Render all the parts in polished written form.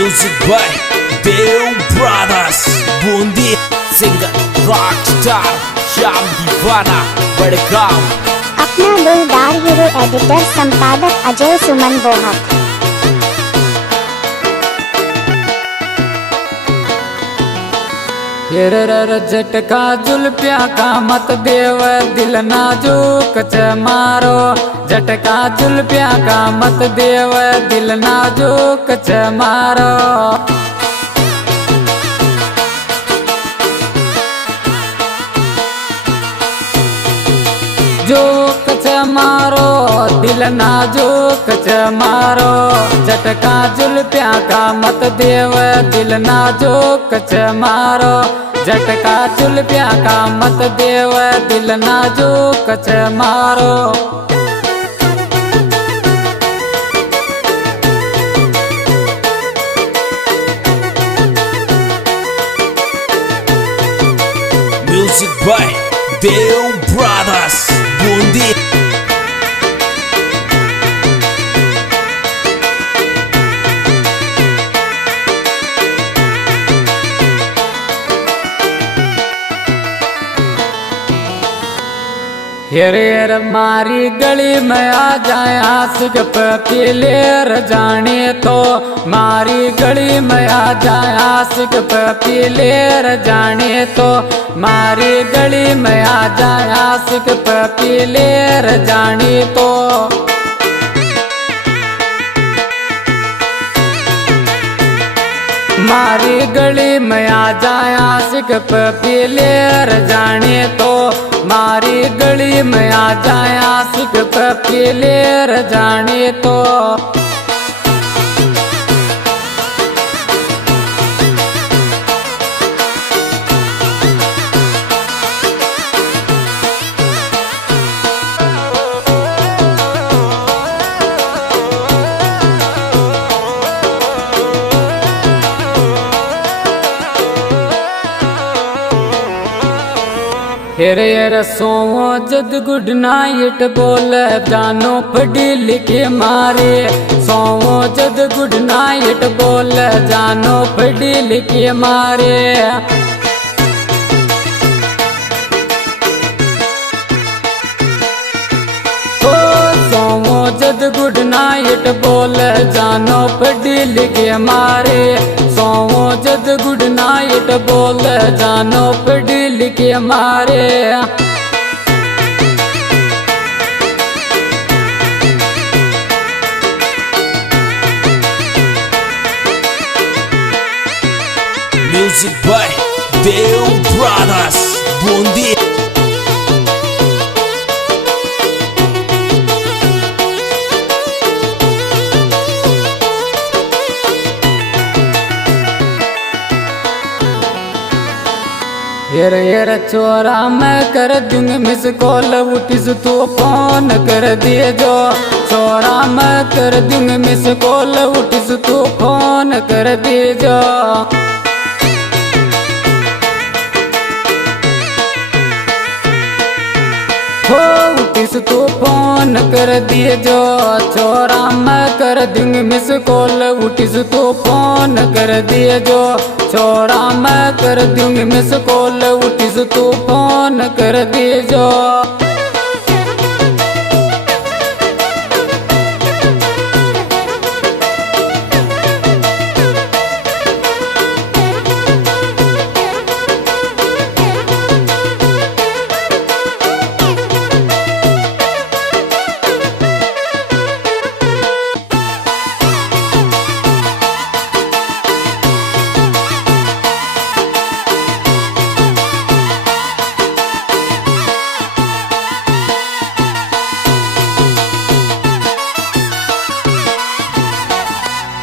Music by Dev Brothers, Bundi singer rockstar Shyam दीवाना बड़गांव। अपना दिलदार हीरो एडिटर संपादक अजय सुमन बोहत। झटका जुल्फिया का मत देव दिल नाजुक च मारो। झटका जुल्फिया का मत देव दिल नाजुक च मारो। जोक च मारो दिल नाजुक च मारो। झटका जुल्फिया का मत देव दिल नाजुक च मारो। झटका जुल्फिया का मत देव दिल नाजुक च मारो। Music by Dev Brothers, Bundi हेर मारी गली में आ जाए आशिक पी लेर जाने तो। मारी गली में आ जाए आशिक पी लेर जाने तो। मारी गली में आ जाए आशिक पी लेर जाने तो। मारी गली में आ जाए आशिक पी लेर जाने तो। मारी गली में आ जाए आशिक पी लेर जाने तो। हेर सोवो जद गुड नाइट बोल जानो पढ़ी लिखे मारे। सोवो जद गुड नाइट बोल जानो पढ़ी लिखे मारे। सोवो जद गुड नाइट बोल जानो पढ़ी लिखे मारे। सोवो जद गुड नाइट बोल जानो पढ़ी लिखे मारे। Music by Dev Brothers, Bundi हेर चोरा मैं कर दूंगी मिस कॉल उठिस तो फोन कर दिए जो। चोरा मैं कर दूंगी मिस कॉल उठिस तो फोन कर दिए जो। हो उठिस तो फोन कर दिए जो। चोरा मैं कर दूंगी मिस कॉल उठिस तो फोन कर दिए जो। छोरा मैं कर दूंगी मिस कॉल उठिस तो फोन कर दिए जो।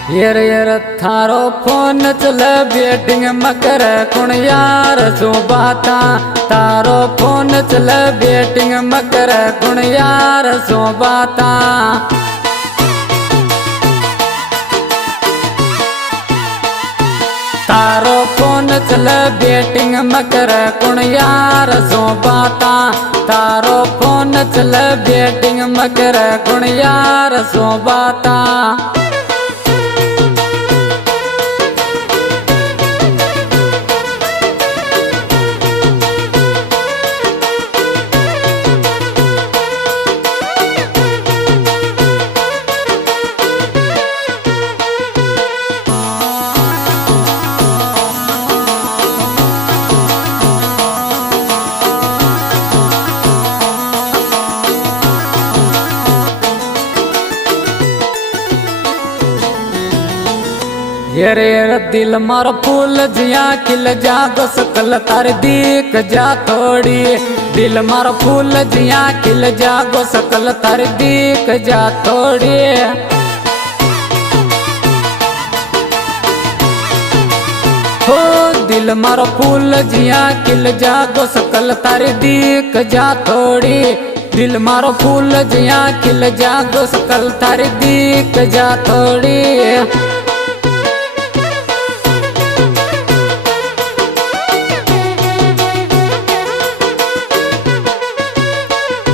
हेर थारो फोन चल बेटिंग मकर कुण यार सो बाता। थारो फोन चल बेटिंग मकर कुण यार सो बाता। तारो फोन चल बेटिंग मकर कुण यार सो बाता। तारो फोन चल बेटिंग मकर कुण यार सो बाता। हेरे दिल मारो फूल जिया खिल जा गो सकल तार दीक जा थोड़ी दिल मारो फूल जिया खिल जा गो सकल तार दीक जा थोड़ी हो दिल मारो फूल जिया खिल जा गो सकल तार दीक जा थोड़ी दिल मारो फूल जिया खिल जा गो सकल तार दीक जा थोड़ी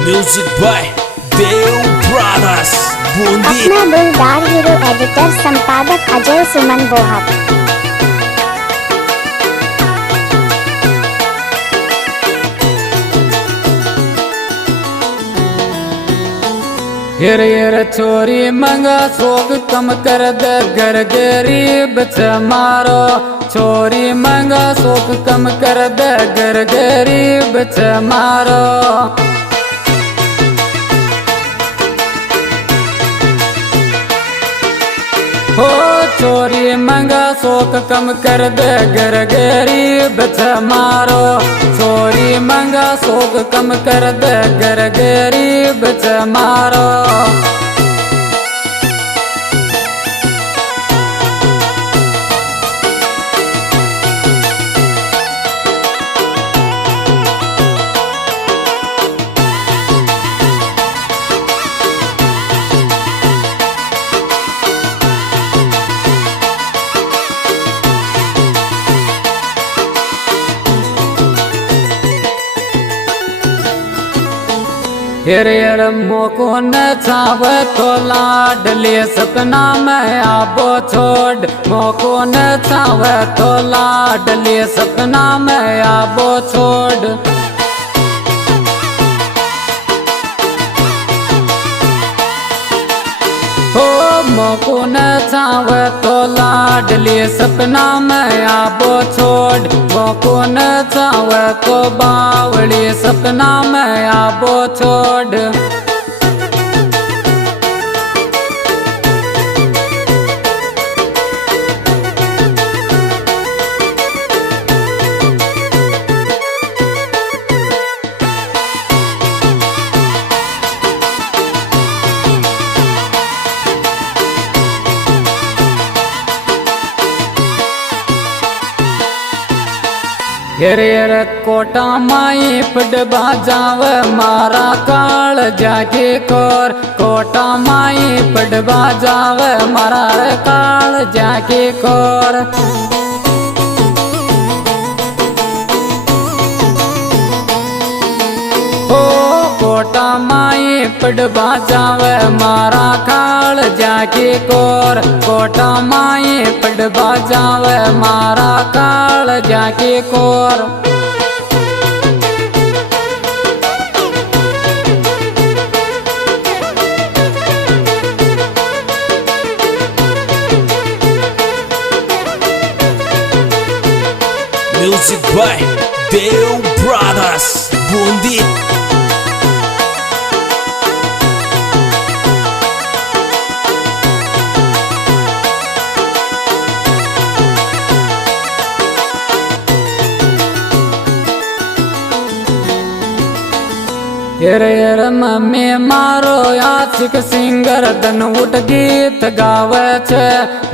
music by Dev brothers Bundi. अपना दिलदार हीरो एडिटर संपादक अजय सुमन बोहत। हेर हेर छोरी मंगा सोग कम कर दे घर गरीब छ मारो छोरी मंगा सोग कम कर दे घर गरीब छ मारो हो छोरी मंगा शोक कम कर दे घर गरीब छ मारो छोरी मंगा शोक कम कर दे घर गरीब छ मारो हेर हेर मोको न छाव तो लाडले सपना में आबो छोड़ मोको न छाव तो लाडले सपना में आबो छोड़ हो मोको न छाव तो लाडले सपना में आबो छोड़ मोको न छाव तो बावली सपना में आबो छोड़ हेर हेर कोटा माई पड बाजाव मारा काल जाके कोर कोटा माई पड बाजाव मारा काल जाके कोर हो कोटा माई पड बाजाव मारा काल जाके कोर कोटा माई पड बाजाव मारा काल जाके कोर music by Dev brothers Bundi. हेर हेर मम्मी मारो आशिक सिंगर धन उठ गीत गावे छे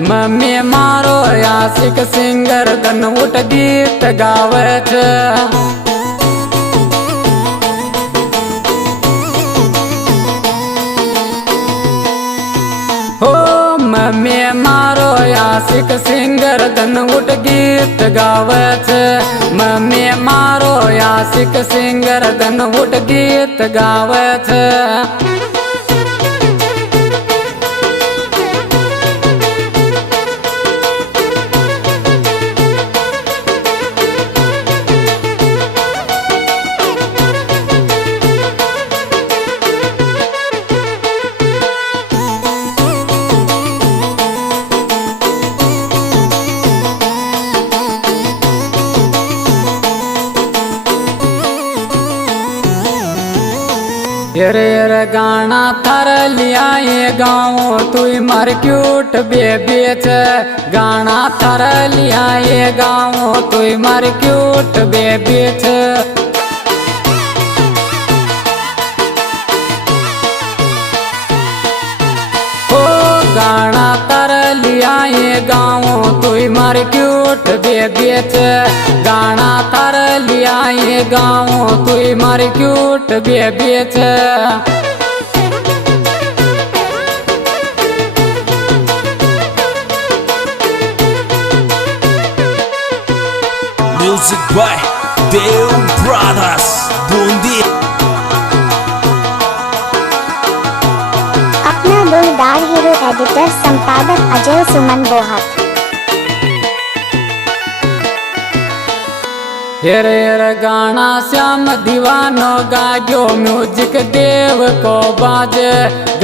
मम्मी मारो आशिक सिंगर धन उठ गीत गावे छे हो मम्मी मारो आशिक सिंगर धन उठ गीत गावे छे मम्मी मारो आशिक सिंगर धन उठ गीत गावे छे रे गाना थर लिया ये गाँव तू मर क्यूट बेबी छे गाना थर लिया ये गाँव तू मर क्यूट बेबी छे गाना तर लिया ये गाँव तू मर क्यूट बेबी छे गाना तर लिया ये गाँव तू मर क्यूट बेबी छे Music by Deo Brothers Bundi. अपना दिलदार हीरो एडिटर संपादक अजय सुमन बोहत। हेरे गाना श्याम दीवानो गायो म्यूजिक देव को बाजे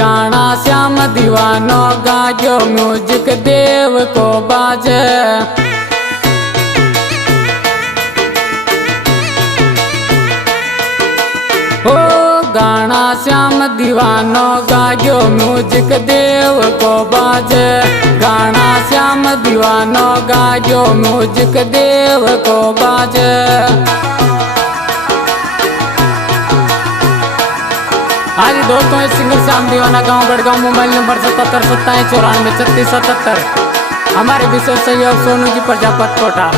गाना श्याम दीवानो गायो म्यूजिक देव को बाजे हो गाना श्याम दीवानो गायो म्यूजिक देव को बाजे गाना श्याम दीवानो गायो म्यूजिक देव को बाजे आज दोस्तों इस सिंगर श्याम दीवाना गांव गढ़गांव मोबाइल नंबर 77 27 94 36 77 हमारे विशेष सहयोग सोनू जी प्रजापत कोटा।